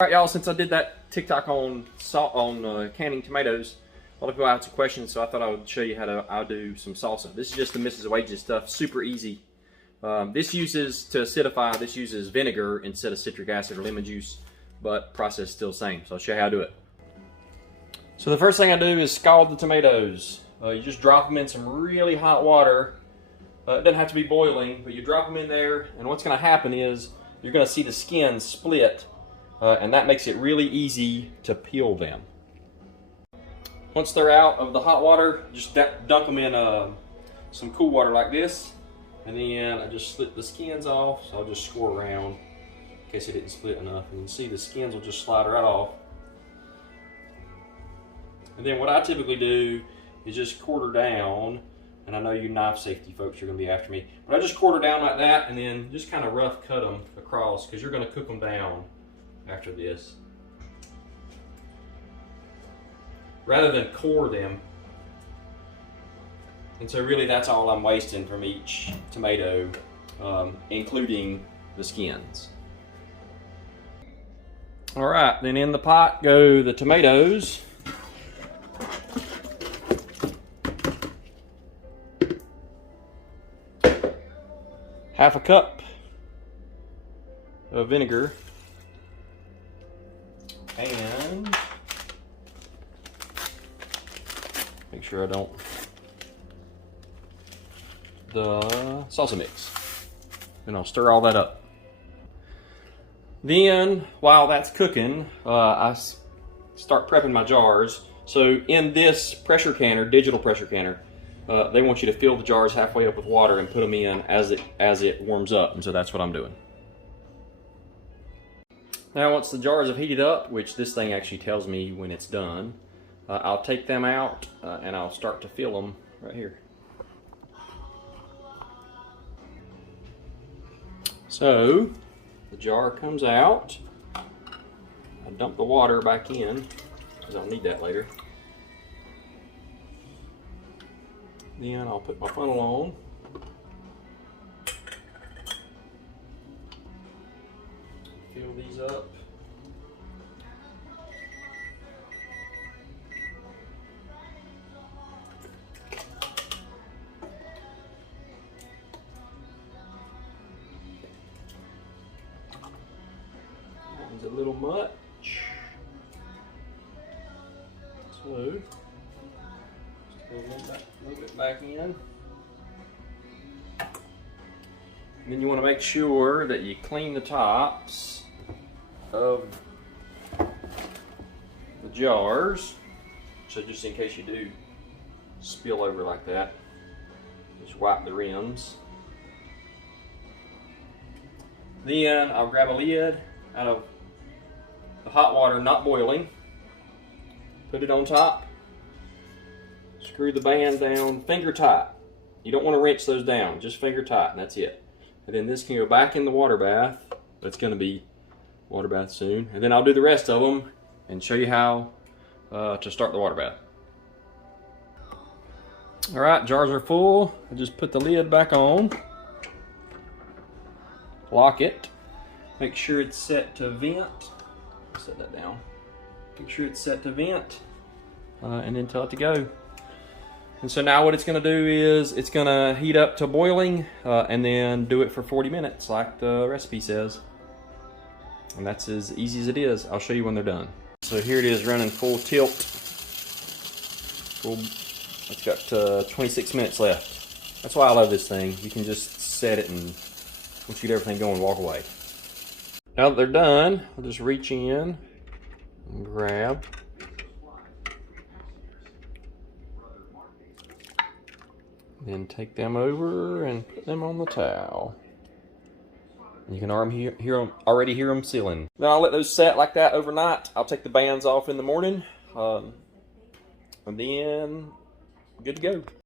Alright y'all, since I did that TikTok on canning tomatoes, a lot of people asked some questions, so I thought I would show you how I do some salsa. This is just the Mrs. Wages stuff, super easy. This uses, to acidify, this uses vinegar instead of citric acid or lemon juice, but process is still the same, so I'll show you how to do it. So the first thing I do is scald the tomatoes. You just drop them in some really hot water. It doesn't have to be boiling, but you drop them in there, and what's going to happen is you're going to see the skin split. And that makes it really easy to peel them. Once they're out of the hot water, just dunk them in some cool water like this. And then I just slip the skins off, so I'll just score around in case it didn't split enough. And you can see the skins will just slide right off. And then what I typically do is just quarter down, and I know you knife safety folks are going to be after me, but I just quarter down like that and then just kind of rough cut them across because you're going to cook them down after this, rather than core them. And so really that's all I'm wasting from each tomato, including the skins. All right, then in the pot go the tomatoes. Half a cup of vinegar. And make sure I don't, the salsa mix. And I'll stir all that up. Then, while that's cooking, I start prepping my jars. So in this pressure canner, digital pressure canner, they want you to fill the jars halfway up with water and put them in as it warms up. And so that's what I'm doing. Now once the jars have heated up, which this thing actually tells me when it's done, I'll take them out and I'll start to fill them right here. So the jar comes out. I dump the water back in because I'll need that later. Then I'll put my funnel on. Fill these up. That one's a little much. So, just a little bit back in. And then you want to make sure that you clean the tops of the jars, so just in case you do spill over like that, just wipe the rims. Then I'll grab a lid out of the hot water, not boiling, put it on top, screw the bands down finger tight. You don't want to wrench those down, just finger tight, and that's it. And then this can go back in the water bath. It's going to be water bath soon. And then I'll do the rest of them and show you how to start the water bath. All right, jars are full. I just put the lid back on. Lock it. Make sure it's set to vent. Set that down. Make sure it's set to vent. And then tell it to go. And so now what it's going to do is it's going to heat up to boiling and then do it for 40 minutes like the recipe says. And that's as easy as it is. I'll show you when they're done. So here it is running full tilt. It's got 26 minutes left. That's why I love this thing. You can just set it and once you get everything going, walk away. Now that they're done, I'll just reach in and grab. Then take them over and put them on the towel. You can already hear them sealing. Then I'll let those set like that overnight. I'll take the bands off in the morning, and then good to go.